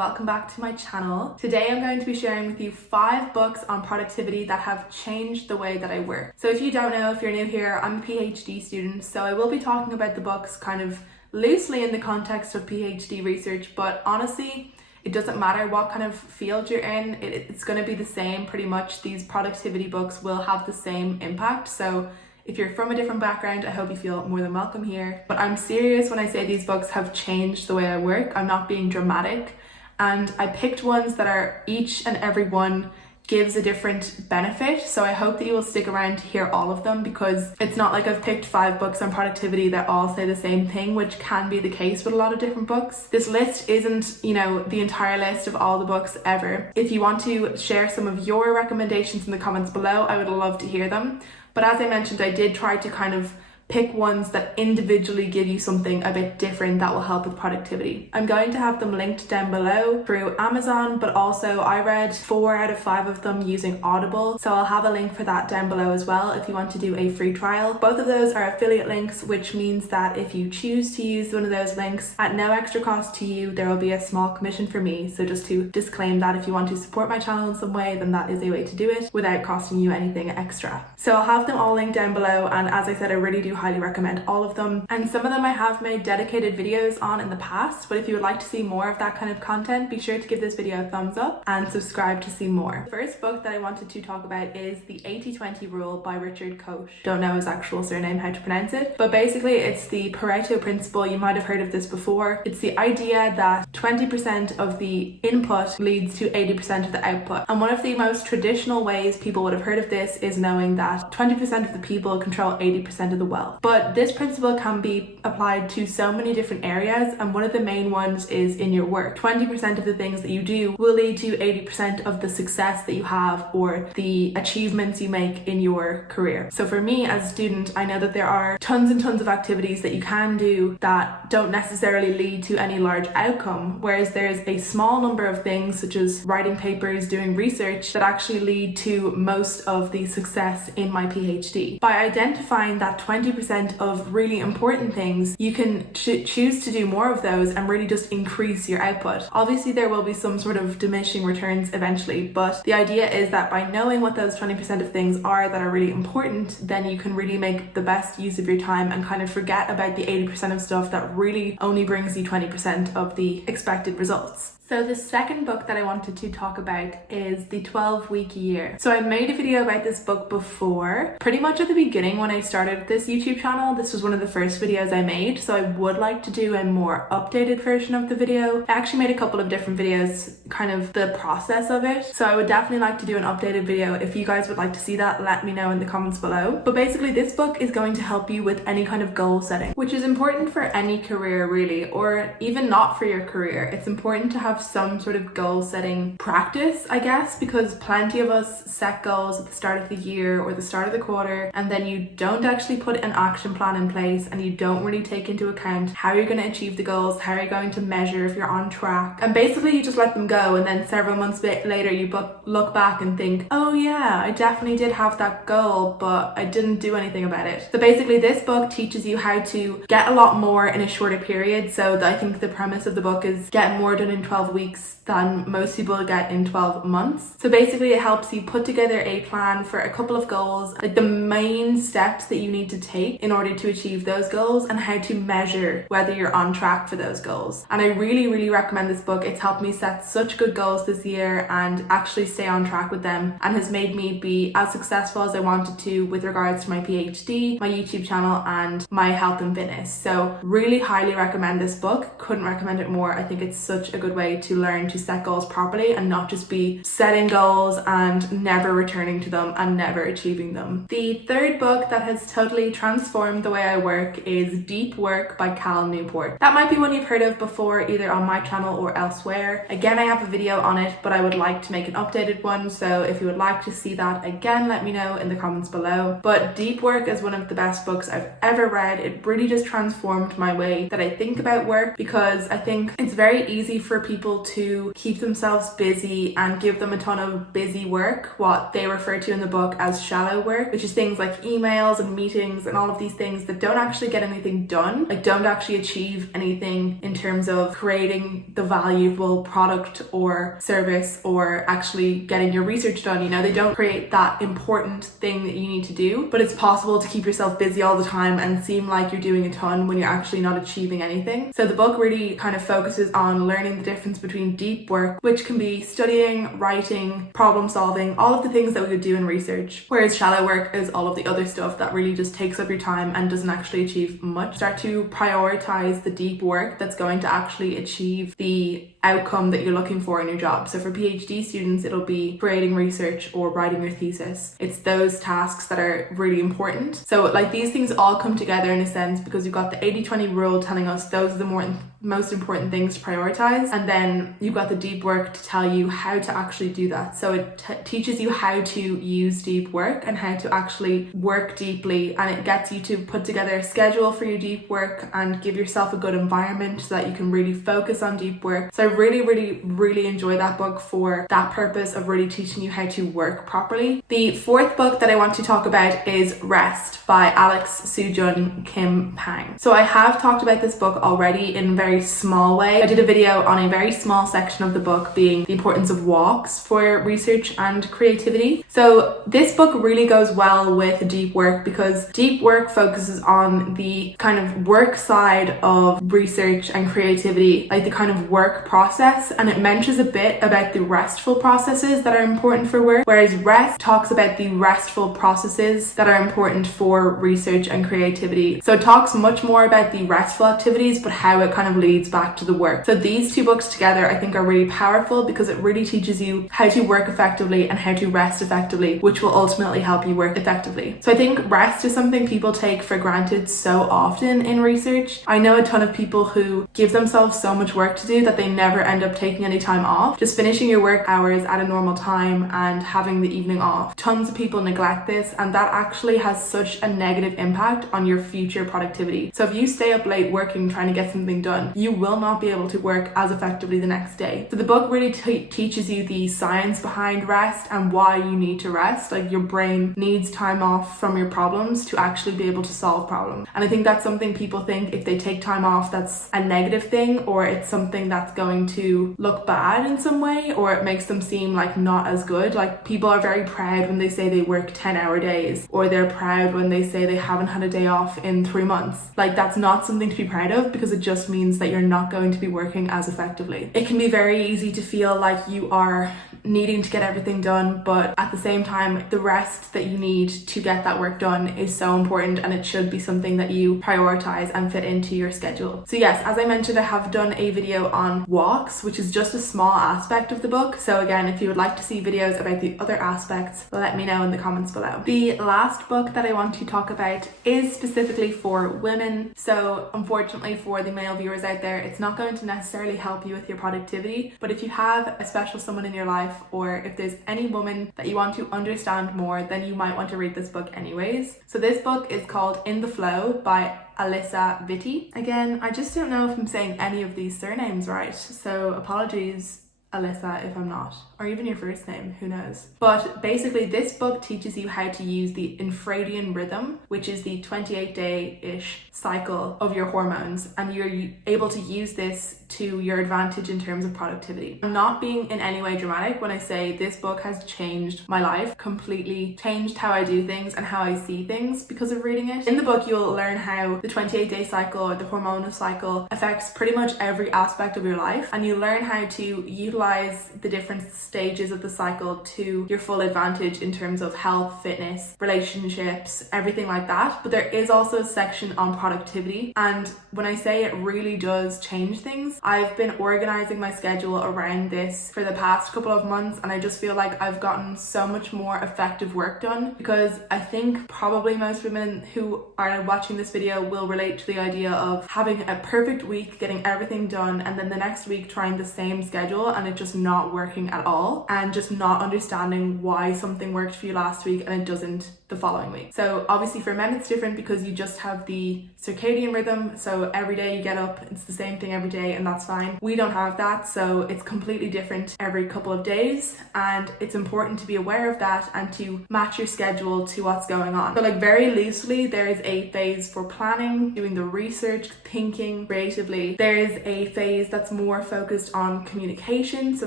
welcome back to my channel. Today I'm going to be sharing with you 5 books on productivity that have changed the way that I work. So if you don't know, if you're new here, I'm a PhD student, so I will be talking about the books kind of loosely in the context of PhD research, but honestly, it doesn't matter what kind of field you're in, it's going to be the same pretty much. These productivity books will have the same impact. So if you're from a different background, I hope you feel more than welcome here. But I'm serious when I say these books have changed the way I work. I'm not being dramatic. And I picked ones that are each and every one gives a different benefit. So I hope that you will stick around to hear all of them, because it's not like I've picked 5 books on productivity that all say the same thing, which can be the case with a lot of different books. This list isn't, the entire list of all the books ever. If you want to share some of your recommendations in the comments below, I would love to hear them. But as I mentioned, I did try to kind of pick ones that individually give you something a bit different that will help with productivity. I'm going to have them linked down below through Amazon, but also I read 4 out of 5 of them using Audible, so I'll have a link for that down below as well if you want to do a free trial. Both of those are affiliate links, which means that if you choose to use one of those links at no extra cost to you, there will be a small commission for me. So just to disclaim that, if you want to support my channel in some way, then that is a way to do it without costing you anything extra. So I'll have them all linked down below, and as I said, I really do highly recommend all of them, and some of them I have made dedicated videos on in the past, but if you would like to see more of that kind of content, be sure to give this video a thumbs up and subscribe to see more. The first book that I wanted to talk about is The 80-20 Rule by Richard Koch. Don't know his actual surname, how to pronounce it, but basically it's the Pareto principle. You might have heard of this before. It's the idea that 20% of the input leads to 80% of the output, and one of the most traditional ways people would have heard of this is knowing that 20% of the people control 80% of the wealth. But this principle can be applied to so many different areas, and one of the main ones is in your work. 20% of the things that you do will lead to 80% of the success that you have or the achievements you make in your career. So for me as a student, I know that there are tons and tons of activities that you can do that don't necessarily lead to any large outcome, whereas there's a small number of things such as writing papers, doing research, that actually lead to most of the success in my PhD. By identifying that 20% of really important things, you can choose to do more of those and really just increase your output. Obviously there will be some sort of diminishing returns eventually, but the idea is that by knowing what those 20% of things are that are really important, then you can really make the best use of your time and kind of forget about the 80% of stuff that really only brings you 20% of the expected results. So the second book that I wanted to talk about is The 12-Week Year. So I made a video about this book before, pretty much at the beginning when I started this YouTube channel. This was one of the first videos I made, so I would like to do a more updated version of the video. I actually made a couple of different videos, kind of the process of it, so I would definitely like to do an updated video. If you guys would like to see that, let me know in the comments below. But basically this book is going to help you with any kind of goal setting, which is important for any career really, or even not for your career. It's important to have some sort of goal setting practice, I guess, because plenty of us set goals at the start of the year or the start of the quarter, and then you don't actually put an action plan in place, and you don't really take into account how you're going to achieve the goals, how you're going to measure if you're on track, and basically you just let them go, and then several months later you look back and think, oh yeah, I definitely did have that goal, but I didn't do anything about it. So basically this book teaches you how to get a lot more in a shorter period. So I think the premise of the book is get more done in 12 weeks than most people get in 12 months. So basically it helps you put together a plan for a couple of goals, like the main steps that you need to take in order to achieve those goals, and how to measure whether you're on track for those goals. And I really recommend this book. It's helped me set such good goals this year and actually stay on track with them, and has made me be as successful as I wanted to with regards to my PhD, my YouTube channel, and my health and fitness. So really highly recommend this book. Couldn't recommend it more. I think it's such a good way to learn to set goals properly and not just be setting goals and never returning to them and never achieving them. The third book that has totally transformed the way I work is Deep Work by Cal Newport. That might be one you've heard of before, either on my channel or elsewhere. Again, I have a video on it, but I would like to make an updated one, so if you would like to see that again, let me know in the comments below. But Deep Work is one of the best books I've ever read. It really just transformed my way that I think about work, because I think it's very easy for people people to keep themselves busy and give them a ton of busy work, what they refer to in the book as shallow work, which is things like emails and meetings and all of these things that don't actually get anything done, like don't actually achieve anything in terms of creating the valuable product or service or actually getting your research done. You know, they don't create that important thing that you need to do, but it's possible to keep yourself busy all the time and seem like you're doing a ton when you're actually not achieving anything. So the book really kind of focuses on learning the difference between deep work, which can be studying, writing, problem solving, all of the things that we would do in research, whereas shallow work is all of the other stuff that really just takes up your time and doesn't actually achieve much. Start to prioritize the deep work that's going to actually achieve the outcome that you're looking for in your job. So for PhD students, it'll be creating research or writing your thesis. It's those tasks that are really important. So like these things all come together in a sense because you've got the 80-20 rule telling us those are the most important things to prioritize, and then you've got the deep work to tell you how to actually do that. So it teaches you how to use deep work and how to actually work deeply, and it gets you to put together a schedule for your deep work and give yourself a good environment so that you can really focus on deep work. So I really enjoy that book for that purpose of really teaching you how to work properly. The fourth book that I want to talk about is Rest by Alex Sujun Kim Pang. So I have talked about this book already in a very small way. I did a video on a very small section of the book being the importance of walks for research and creativity. So this book really goes well with deep work because deep work focuses on the kind of work side of research and creativity, like the kind of work process, and it mentions a bit about the restful processes that are important for work, whereas Rest talks about the restful processes that are important for research and creativity. So it talks much more about the restful activities, but how it kind of leads back to the work. So these two books together I think are really powerful because it really teaches you how to work effectively and how to rest effectively, which will ultimately help you work effectively. So I think rest is something people take for granted so often in research. I know a ton of people who give themselves so much work to do that they never end up taking any time off. Just finishing your work hours at a normal time and having the evening off. Tons of people neglect this, and that actually has such a negative impact on your future productivity. So if you stay up late working trying to get something done, you will not be able to work as effectively the next day. So the book really teaches you the science behind rest and why you need to rest. Like your brain needs time off from your problems to actually be able to solve problems. And I think that's something people think if they take time off that's a negative thing, or it's something that's going to look bad in some way, or it makes them seem like not as good. Like people are very proud when they say they work 10-hour days, or they're proud when they say they haven't had a day off in 3 months. Like that's not something to be proud of because it just means that you're not going to be working as effectively. It can be very easy to feel like you are needing to get everything done, but at the same time the rest that you need to get that work done is so important, and it should be something that you prioritize and fit into your schedule. So yes, as I mentioned, I have done a video on walks, which is just a small aspect of the book. So again, if you would like to see videos about the other aspects, let me know in the comments below. The last book that I want to talk about is specifically for women. So unfortunately for the male viewers out there, it's not going to necessarily help you with your productivity, but if you have a special someone in your life, or if there's any woman that you want to understand more, then you might want to read this book anyways. So this book is called In the Flow by Alyssa Vitti. Again, I just don't know if I'm saying any of these surnames right, so apologies Alyssa if I'm not, or even your first name, who knows. But basically this book teaches you how to use the infradian rhythm, which is the 28-day-ish cycle of your hormones, and you're able to use this to your advantage in terms of productivity. I'm not being in any way dramatic when I say this book has changed my life, completely changed how I do things and how I see things because of reading it. In the book you'll learn how the 28-day cycle or the hormonal cycle affects pretty much every aspect of your life, and you learn how to utilize the different stages of the cycle to your full advantage in terms of health, fitness, relationships, everything like that. But there is also a section on productivity, and when I say it really does change things, I've been organizing my schedule around this for the past couple of months, and I just feel like I've gotten so much more effective work done, because I think probably most women who are watching this video will relate to the idea of having a perfect week, getting everything done, and then the next week trying the same schedule and it just not working at all, and just not understanding why something worked for you last week and it doesn't the following week. So obviously for men it's different because you just have the circadian rhythm, so every day you get up, it's the same thing every day, and that's fine. We don't have that, so it's completely different every couple of days, and it's important to be aware of that and to match your schedule to what's going on. So like very loosely, there is a phase for planning, doing the research, thinking creatively. There is a phase that's more focused on communication, so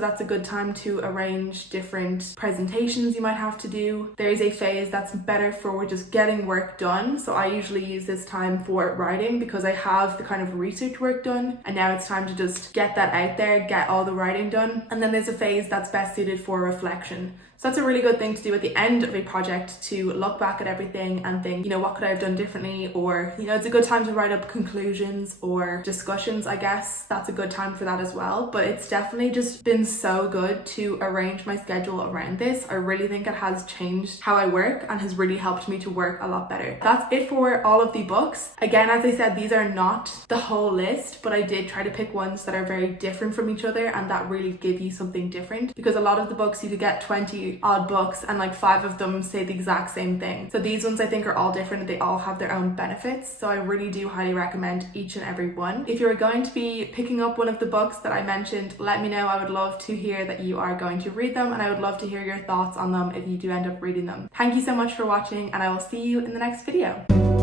that's a good time to arrange different presentations you might have to do. There is a phase that's better for just getting work done, so I usually use this time for writing because I have the kind of research work done, and now it's time to just get that out there, get all the writing done. And then there's a phase that's best suited for reflection. So that's a really good thing to do at the end of a project, to look back at everything and think, you know, what could I have done differently? Or, you know, it's a good time to write up conclusions or discussions, I guess. That's a good time for that as well. But it's definitely just been so good to arrange my schedule around this. I really think it has changed how I work and has really helped me to work a lot better. That's it for all of the books. Again, as I said, these are not the whole list, but I did try to pick ones that are very different from each other and that really give you something different, because a lot of the books you could get 20 odd books and like 5 of them say the exact same thing. So these ones I think are all different. They all have their own benefits, so I really do highly recommend each and every one. If you're going to be picking up one of the books that I mentioned, let me know. I would love to hear that you are going to read them, and I would love to hear your thoughts on them if you do end up reading them. Thank you so much for watching, and I will see you in the next video.